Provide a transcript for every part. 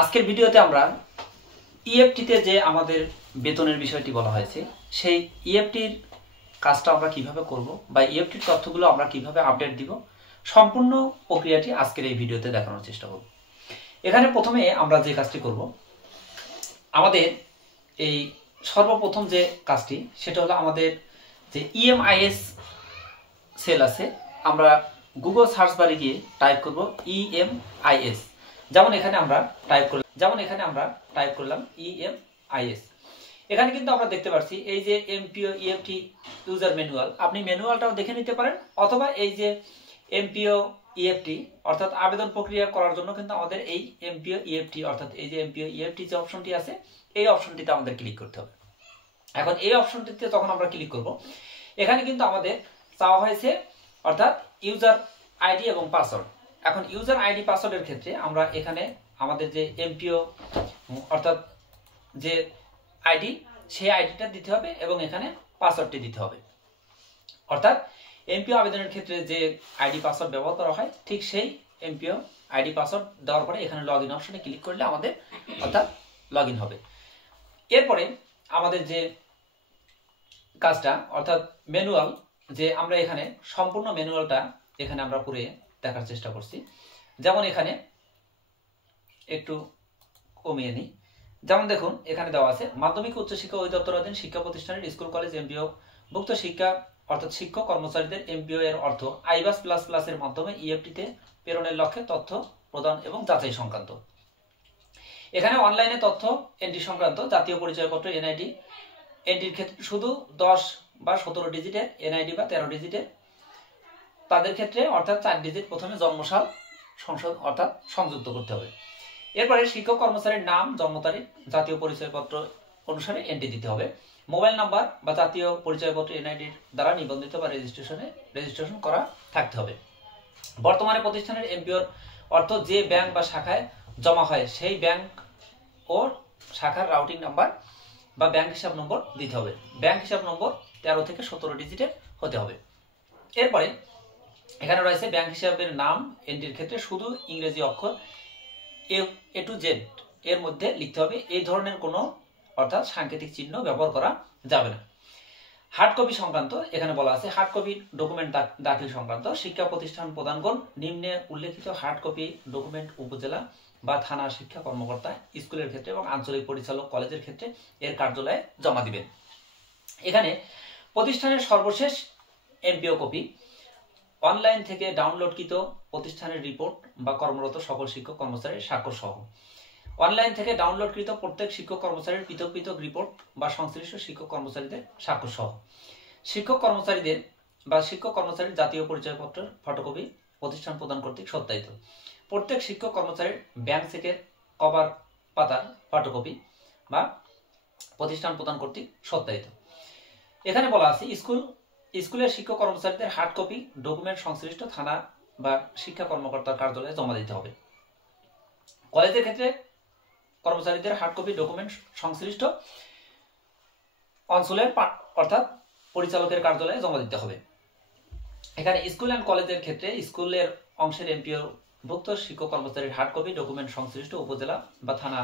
আজকের ভিডিওতে আমরা ইএফটিতে যে আমাদের বেতনের বিষয়টি বলা হয়েছে সেই ইএফটির কাজটা আমরা কিভাবে করব বা ইএফটির তথ্যগুলো আমরা কিভাবে আপডেট দিব সম্পূর্ণ প্রক্রিয়াটি আজকের এই ভিডিওতে দেখানোর চেষ্টা করব। এখানে প্রথমে আমরা যে কাজটি করব, আমাদের এই সর্বপ্রথম যে কাজটি সেটা হলো আমাদের যে ইএমআইএস সেল আছে, আমরা গুগল সার্চ বারে গিয়ে টাইপ করব ইএমআইএস। যেমন এখানে আমরা টাইপ করলাম ইএমআইএস। এখানে কিন্তু আমরা দেখতে পাচ্ছি এই যে এমপিও ইএফটি ইউজার ম্যানুয়াল, আপনি ম্যানুয়ালটাও দেখে নিতে পারেন, অথবা এই যে এমপিও ইএফটি অর্থাৎ আবেদন প্রক্রিয়া করার জন্য কিন্তু আমাদের এই এমপিও ইএফটি অর্থাৎ এই যে এমপিও ইএফটি যে অপশনটি আছে এই অপশনটিতে আমাদের ক্লিক করতে হবে। এখন এই অপশনটিতে যখন আমরা ক্লিক করব, এখানে কিন্তু আমাদের চাওয়া হয়েছে অর্থাৎ ইউজার আইডি এবং পাসওয়ার্ড। এখন ইউজার আইডি পাসওয়ার্ডের ক্ষেত্রে আমরা এখানে আমাদের যে এমপিও অর্থাৎ যে আইডি সেই আইডিটা দিতে হবে এবং এখানে পাসওয়ার্ডটি দিতে হবে। অর্থাৎ এমপিও আবেদনের ক্ষেত্রে যে আইডি পাসওয়ার্ড ব্যবহার করা হয় ঠিক সেই এমপিও আইডি পাসওয়ার্ড দেওয়ার পরে এখানে লগ ইন অপশনে ক্লিক করলে আমাদের অর্থাৎ লগ ইন হবে। এরপরে আমাদের যে কাজটা অর্থাৎ ম্যানুয়াল, যে আমরা এখানে সম্পূর্ণ ম্যানুয়ালটা এখানে আমরা পুরো দেখার চেষ্টা করছি। যেমন এখানে একটু কমিয়ে নিই, যেমন দেখুন এখানে দেওয়া আছে মাধ্যমিক উচ্চশিক্ষা অধিদপ্তরাধীন শিক্ষা প্রতিষ্ঠানের স্কুল কলেজ এমপিও ভুক্ত শিক্ষা অর্থাৎ শিক্ষক কর্মচারীদের এমপিও এর অর্থ আইবাস প্লাস প্লাস এর মাধ্যমে ইএফটিতে প্রেরণের লক্ষ্যে তথ্য প্রদান এবং যাচাই সংক্রান্ত। এখানে অনলাইনে তথ্য এন্ট্রি সংক্রান্ত জাতীয় পরিচয়পত্র এনআইডি এন্ট্রির ক্ষেত্রে শুধু 10 বা 17 ডিজিটের এনআইডি বা 13 ডিজিটের তাদের ক্ষেত্রে অর্থাৎ 4 ডিজিট প্রথমে জন্মসাল অর্থাৎ সংযুক্ত করতে হবে। এরপরে শিক্ষক কর্মচারীর নাম, জন্ম তারিখ জাতীয় পরিচয়পত্র অনুসারে এন্ট্রি দিতে হবে। মোবাইল নাম্বার বা জাতীয় পরিচয়পত্র এনআইডির দ্বারা নিবন্ধিত বা রেজিস্ট্রেশন করা থাকতে হবে। বর্তমানে প্রতিষ্ঠানের এমপিওর অর্থ যে ব্যাংক বা শাখায় জমা হয় সেই ব্যাংক ও শাখার রাউটিং নাম্বার বা ব্যাংক হিসাব নম্বর দিতে হবে। ব্যাংক হিসাব নম্বর 13 থেকে 17 ডিজিটের হতে হবে। এরপরে এখানে রয়েছে ব্যাংক হিসাবের নাম এন্ট্রির ক্ষেত্রে শুধু ইংরেজি অক্ষর এ টু জেড এর মধ্যে লিখতে হবে। এই ধরনের কোনো অর্থাৎ সাংকেতিক চিহ্ন ব্যবহার করা যাবে না। হার্ড কপি সংক্রান্ত এখানে বলা আছে হার্ড কপি ডকুমেন্ট দাখিল সংক্রান্ত শিক্ষা প্রতিষ্ঠান প্রদানগণ নিম্নে উল্লেখিত হার্ড কপি ডকুমেন্ট উপজেলা বা থানা শিক্ষা কর্মকর্তা স্কুলের ক্ষেত্রে এবং আঞ্চলিক পরিচালক কলেজের ক্ষেত্রে এর কার্যালয়ে জমা দিবেন। এখানে প্রতিষ্ঠানের সর্বশেষ এমপিও কপি অনলাইন থেকে ডাউনলোডকৃত প্রতিষ্ঠানের রিপোর্ট বা কর্মরত সকল শিক্ষক কর্মচারীর স্বাক্ষর সহ অনলাইন থেকে ডাউনলোডকৃত প্রত্যেক শিক্ষক কর্মচারীর পৃথক পৃথক রিপোর্ট বা সংশ্লিষ্ট শিক্ষক কর্মচারীদের স্বাক্ষর সহ শিক্ষক কর্মচারীর জাতীয় পরিচয়পত্রের ফটোকপি প্রতিষ্ঠান প্রদান কর্তৃক সত্যায়িত। প্রত্যেক শিক্ষক কর্মচারীর ব্যাংক চেকের কভার পাতার ফটোকপি বা প্রতিষ্ঠান প্রদান কর্তৃক সত্যায়িত। এখানে বলা আছে স্কুলের শিক্ষক কর্মচারীদের হার্ড কপি ডকুমেন্ট সংশ্লিষ্ট থানা বা শিক্ষা কর্মকর্তার কার্যালয়ে জমা দিতে হবে। কলেজের ক্ষেত্রে কর্মচারীদের হার্ড কপি ডকুমেন্ট সংশ্লিষ্ট অঞ্চলের অর্থাৎ পরিচালকের কার্যালয়ে জমা দিতে হবে। এখানে স্কুল অ্যান্ড কলেজের ক্ষেত্রে স্কুলের অংশের এমপিও ভুক্ত শিক্ষক কর্মচারীর হার্ড কপি ডকুমেন্ট সংশ্লিষ্ট উপজেলা বা থানা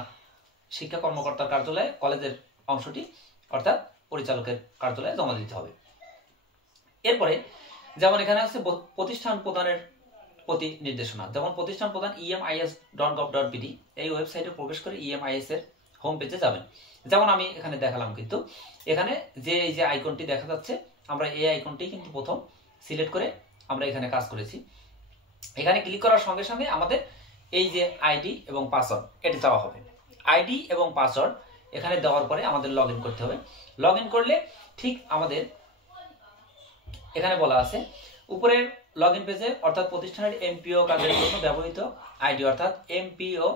শিক্ষা কর্মকর্তার কার্যালয়ে কলেজের অংশটি অর্থাৎ পরিচালকের কার্যালয়ে জমা দিতে হবে। এরপরে যেমন এখানে আছে প্রতিষ্ঠান প্রদানের প্রতি নির্দেশনা, যেমন প্রতিষ্ঠান প্রদান emis.gov.bd এই ওয়েবসাইটে প্রবেশ করে ইএমআইএস এর হোম পেজে যাবেন। যেমন আমি এখানে দেখালাম, কিন্তু এখানে যে এই যে আইকনটি দেখা যাচ্ছে আমরা এই আইকনটি কিন্তু প্রথম সিলেক্ট করে আমরা এখানে কাজ করেছি। এখানে ক্লিক করার সঙ্গে সঙ্গে আমাদের এই যে আইডি এবং পাসওয়ার্ড এটি দেওয়া হবে। আইডি এবং পাসওয়ার্ড এখানে দেওয়ার পরে আমাদের লগ ইন করতে হবে। লগ ইন করলে ঠিক আমাদের এখানে বলা আছে উপরের লগ ইন পেজে অর্থাৎ প্রতিষ্ঠানের এমপিও কাজের জন্য ব্যবহৃত আইডি অর্থাৎ এমপিও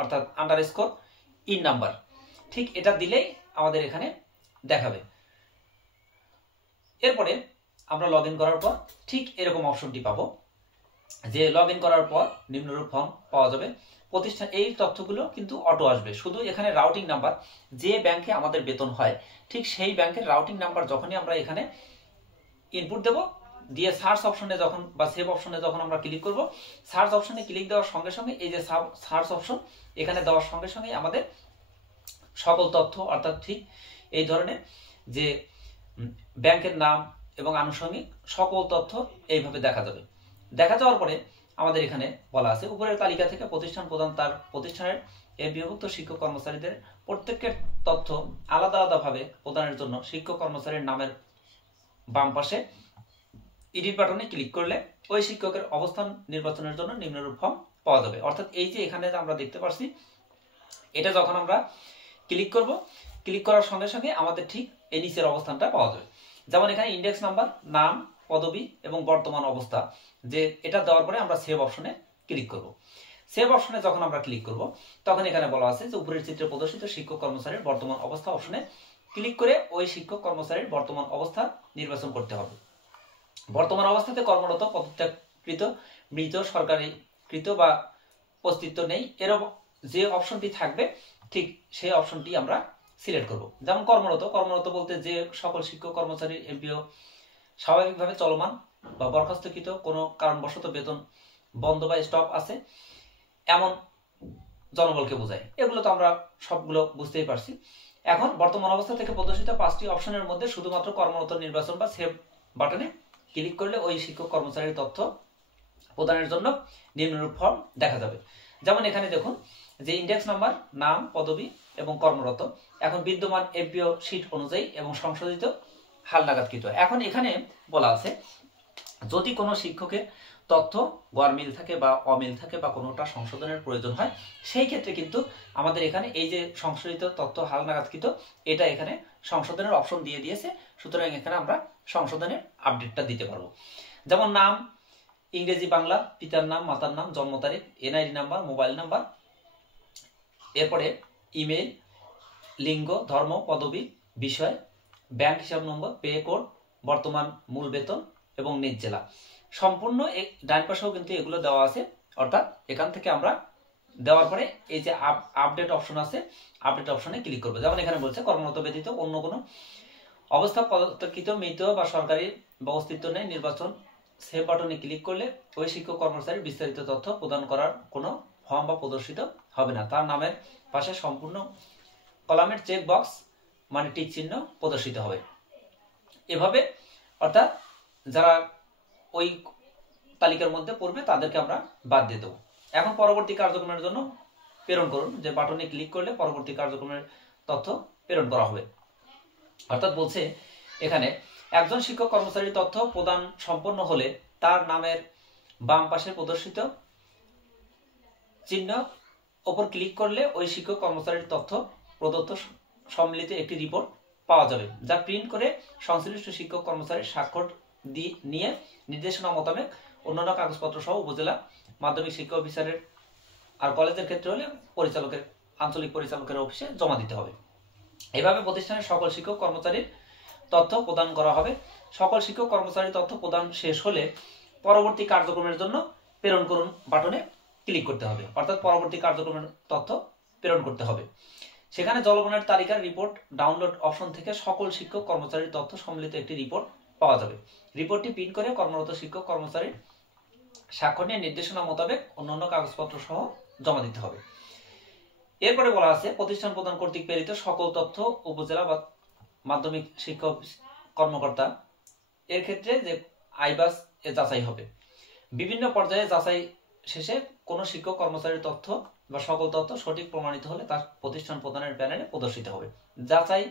অর্থাৎ আন্ডারস্কোর ইন নাম্বার, ঠিক এটা দিলেই আমাদের এখানে দেখাবে। এরপরে আমরা লগ ইন করার পর ঠিক এরকম অপশনটি পাবো, যে লগ ইন করার পর নিম্নরূপ ফর্ম পাওয়া যাবে। প্রতিষ্ঠান এই তথ্যগুলো কিন্তু অটো আসবে, শুধু এখানে রাউটিং নাম্বার যে ব্যাংকে আমাদের বেতন হয় ঠিক সেই ব্যাংকের রাউটিং নাম্বার যখনই আমরা এখানে ইনপুট দেব দিয়ে সার্চ অপশনে যখন বা সেভ অপশনে যখন আমরা ক্লিক করব, সার্চ অপশনে ক্লিক দেওয়ার সঙ্গে সঙ্গে এই যে সার্চ অপশন এখানে দেওয়ার সঙ্গে সঙ্গে আমাদের সকল তথ্য অর্থাৎ ঠিক এই ধরনের যে ব্যাংকের নাম এবং আনুষঙ্গিক সকল তথ্য এইভাবে দেখা যাবে। দেখা যাওয়ার পরে আমাদের এখানে বলা আছে উপরের তালিকা থেকে প্রতিষ্ঠান প্রধান তার প্রতিষ্ঠানের এমপিওভুক্ত শিক্ষক কর্মচারীদের প্রত্যেকের তথ্য আলাদা আলাদাভাবে প্রদানের জন্য শিক্ষক কর্মচারীর নামের বাম পাশে এডিট বাটনে ক্লিক করলে ওই শিক্ষকের অবস্থান নির্বাচনের জন্য নিম্নরূপ ফর্ম পাওয়া যাবে। অর্থাৎ এই যে এখানে আমরা দেখতে পাচ্ছি, এটা যখন আমরা ক্লিক করব, ক্লিক করার সঙ্গে সঙ্গে আমাদের ঠিক এই নিচের অবস্থানটা পাওয়া যাবে। যেমন এখানে ইন্ডেক্স নাম্বার, নাম, পদবি এবং বর্তমান অবস্থা, যে এটা দেওয়ার পরে আমরা সেভ অপশনে ক্লিক করব। সেভ অপশনে যখন আমরা ক্লিক করব তখন এখানে বলা আছে যে উপরের চিত্রে প্রদর্শিত শিক্ষক কর্মচারীর বর্তমান অবস্থা অপশনে ক্লিক করে ওই শিক্ষক কর্মচারীর বর্তমান অবস্থা নির্বাচন করতে হবে। বর্তমান অবস্থাতে কর্মরত, পদত্যাগকৃত, মৃত, সরকারিকৃত বা অস্তিত্ব নেই এরকম যে অপশনটি থাকবে ঠিক সেই অপশনটি আমরা সিলেক্ট করব। যেমন কর্মরত বলতে যে সকল শিক্ষক কর্মচারী এমপিও স্বাভাবিকভাবে চলমান বা বরখাস্তকৃত, কোনো কারণবশত বেতন বন্ধ বা স্টপ আছে এমন জনবলকে বোঝায়। এগুলো তো আমরা সবগুলো বুঝতেই পারছি। এখন বর্তমান অবস্থা থেকে প্রদর্শিত 5টি অপশনের মধ্যে শুধুমাত্র কর্মরত নির্বাচন বা সেভ বাটনে ক্লিক করলে ওই শিক্ষক কর্মচারীর তথ্য প্রদানের জন্য নিম্নরূপ ফর্ম দেখা যাবে। যেমন এখানে দেখুন যে ইন্ডেক্স নাম্বার, নাম, পদবি এবং কর্মরত এখন বিদ্যমান এমপিও শীট অনুযায়ী এবং সংশোধিত হালনাগাদকৃত। এখন এখানে বলা আছে যদি কোনো শিক্ষকের তথ্য গড়মিল থাকে বা অমিল থাকে বা কোনোটা সংশোধনের প্রয়োজন হয়, সেই ক্ষেত্রে কিন্তু আমাদের এখানে এই যে সংশোধিত তথ্য হালনাগাদকৃত এটা এখানে সংশোধনের অপশন দিয়ে দিয়েছে। সুতরাং এখানে আমরা সংশোধনের আপডেটটা দিতে পারবো। যেমন নাম ইংরেজি বাংলা, পিতার নাম, মাতার নাম, জন্ম তারিখ, এনআইডি নাম্বার, মোবাইল নাম্বার, এরপরে ইমেল, লিঙ্গ, ধর্ম, পদবি, বিষয়, ব্যাংক হিসাব নম্বর, পে কোড, বর্তমান মূল বেতন এবং নিজ জেলা সম্পূর্ণ ডান পাশেও কিন্তু এগুলো দেওয়া আছে। অর্থাৎ এখান থেকে আমরা দেওয়ার পরে এই যে আপডেট অপশন আছে, আপডেট অপশনে ক্লিক করবো। যেমন এখানে বলছে কর্মরত ব্যতীত অন্য কোনো অবস্থা পদত্যাগকৃত, মৃত বা সরকারি বা অস্তিত্ব নেই নির্বাচন সেভ বাটনে ক্লিক করলে ওই শিক্ষক কর্মচারীর বিস্তারিত তথ্য প্রদান করার কোনো ফর্ম বা প্রদর্শিত হবে না। তার নামের পাশে সম্পূর্ণ কলামের চেক বক্স মানে টিক চিহ্ন প্রদর্শিত হবে। এভাবে অর্থাৎ যারা ওই তালিকার মধ্যে পড়বে তাদেরকে আমরা বাদ দিয়ে দেবো। এখন পরবর্তী কার্যক্রমের জন্য প্রেরণ করুন যে বাটনে ক্লিক করলে পরবর্তী কার্যক্রমের তথ্য প্রেরণ করা হবে। অর্থাৎ বলছে এখানে একজন শিক্ষক কর্মচারীর তথ্য প্রদান সম্পন্ন হলে তার নামের বাম পাশে প্রদর্শিত চিহ্ন ওপর ক্লিক করলে ওই শিক্ষক কর্মচারীর তথ্য প্রদত্ত সম্মিলিত একটি রিপোর্ট পাওয়া যাবে, যা প্রিন্ট করে সংশ্লিষ্ট শিক্ষক কর্মচারীর স্বাক্ষর নিয়ে নির্দেশনা মোতাবেক অন্যান্য কাগজপত্র সহ উপজেলা মাধ্যমিক শিক্ষা অফিসারের আর কলেজের ক্ষেত্রে হলে পরিচালকের আঞ্চলিক পরিচালকের অফিসে জমা দিতে হবে। এভাবে প্রতিষ্ঠানের সকল শিক্ষক কর্মচারীর তথ্য প্রদান করা হবে। সকল শিক্ষক কর্মচারীর তথ্য প্রদান শেষ হলে পরবর্তী কার্যক্রমের জন্য প্রেরণ করুন বাটনে ক্লিক করতে হবে। অর্থাৎ পরবর্তী কার্যক্রমের তথ্য প্রেরণ করতে হবে। সেখানে জলগণের তালিকার রিপোর্ট ডাউনলোড অপশন থেকে সকল শিক্ষক কর্মচারীর তথ্য সম্মিলিত একটি রিপোর্ট পাওয়া যাবে। রিপোর্টটি প্রিন্ট করে কর্মরত শিক্ষক কর্মচারীর স্বাক্ষর নিয়ে নির্দেশনা মোতাবেক অন্যান্য কাগজপত্র সহ জমা দিতে হবে। এরপরে বলা আছে প্রতিষ্ঠান প্রদান কর্তৃক প্রেরিত সকল তথ্য উপজেলা বা মাধ্যমিক শিক্ষা কর্মকর্তা এর ক্ষেত্রে যে আইবাস এ যাচাই হবে। বিভিন্ন পর্যায়ে যাচাই শেষে কোনো শিক্ষক কর্মচারীর তথ্য বা সকল তথ্য সঠিক প্রমাণিত হলে তার প্রতিষ্ঠান প্রদানের প্যানেলে প্রদর্শিত হবে। যাচাই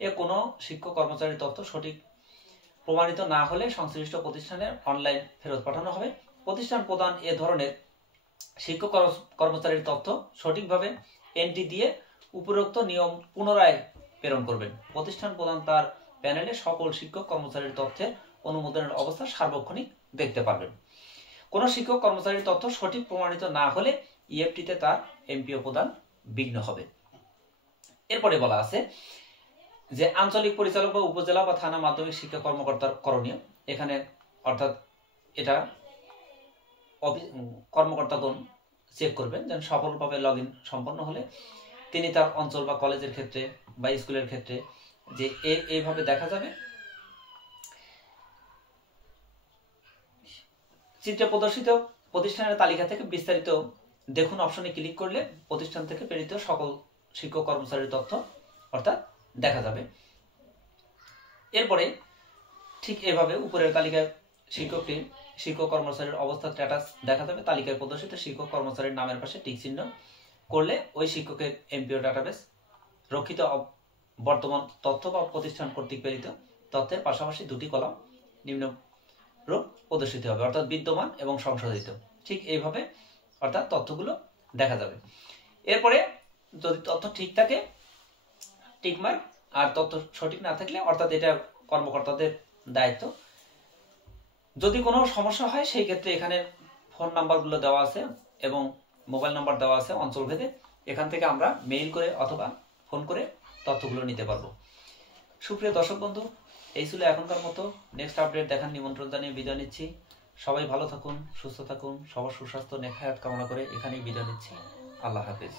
এ কোনো শিক্ষক কর্মচারীর তথ্য সঠিক প্রমাণিত না হলে সংশ্লিষ্ট প্রতিষ্ঠানে অনলাইন ফেরত পাঠানো হবে। প্রতিষ্ঠান প্রদান এ ধরনের শিক্ষক কর্মচারীর তথ্য সঠিকভাবে এন্ট্রি দিয়ে উপরোক্ত নিয়ম পুনরায় প্রেরণ করবেন। প্রতিষ্ঠান প্রদান তার প্যানেলে সকল শিক্ষক কর্মচারীর তথ্যের অনুমোদনের অবস্থা সার্বক্ষণিক দেখতে পারবেন। কোনো শিক্ষক কর্মচারীর তথ্য সঠিক প্রমাণিত না হলে ইএফটিতে তার এমপিও প্রদান বিঘ্ন হবে। এরপরে বলা আছে যে আঞ্চলিক পরিচালক বা উপজেলা বা থানা মাধ্যমিক শিক্ষা কর্মকর্তার করণীয়। এখানে অর্থাৎ এটা কর্মকর্তাগণ চেক করবেন যেন সফলভাবে লগ ইন সম্পন্ন হলে তিনি তার অঞ্চল বা কলেজের ক্ষেত্রে বা স্কুলের ক্ষেত্রে যে এইভাবে দেখা যাবে চিত্রে প্রদর্শিত প্রতিষ্ঠানের তালিকা থেকে বিস্তারিত দেখুন অপশনে ক্লিক করলে প্রতিষ্ঠান থেকে প্রেরিত সকল শিক্ষক কর্মচারীর তথ্য অর্থাৎ দেখা যাবে। এরপরে ঠিক এভাবে উপরের তালিকায় শিক্ষক কর্মচারীর অবস্থা স্ট্যাটাস দেখা যাবে। তালিকায় প্রদর্শিত শিক্ষক কর্মচারীর নামের পাশে টিক চিহ্ন করলে ওই শিক্ষকের এমপিও ডাটাবেস রক্ষিত বর্তমান তথ্য বা প্রতিষ্ঠান কর্তৃক প্রেরিত তথ্যের পাশাপাশি দুটি কলাম নিম্নরূপ প্রদর্শিত হবে, অর্থাৎ বিদ্যমান এবং সংশোধিত। ঠিক এইভাবে অর্থাৎ তথ্যগুলো দেখা যাবে। এরপরে যদি তথ্য ঠিক থাকে টিকমার্ক, আর তথ্য সঠিক না থাকলে অর্থাৎ এটা কর্মকর্তাদের দায়িত্ব। যদি কোনো সমস্যা হয় সেই ক্ষেত্রে এখানে ফোন নাম্বারগুলো দেওয়া আছে এবং মোবাইল নাম্বার দেওয়া আছে অঞ্চলভেদে। এখান থেকে আমরা মেইল করে অথবা ফোন করে তথ্যগুলো নিতে পারবো। সুপ্রিয় দর্শক বন্ধু, এই ছিল এখনকার মতো। নেক্সট আপডেট দেখার নিমন্ত্রণ জানিয়ে বিদায় নিচ্ছি। সবাই ভালো থাকুন, সুস্থ থাকুন, সবার সুস্বাস্থ্য নেক হায়াত কামনা করে এখানেই বিদায় নিচ্ছি। আল্লাহ হাফেজ।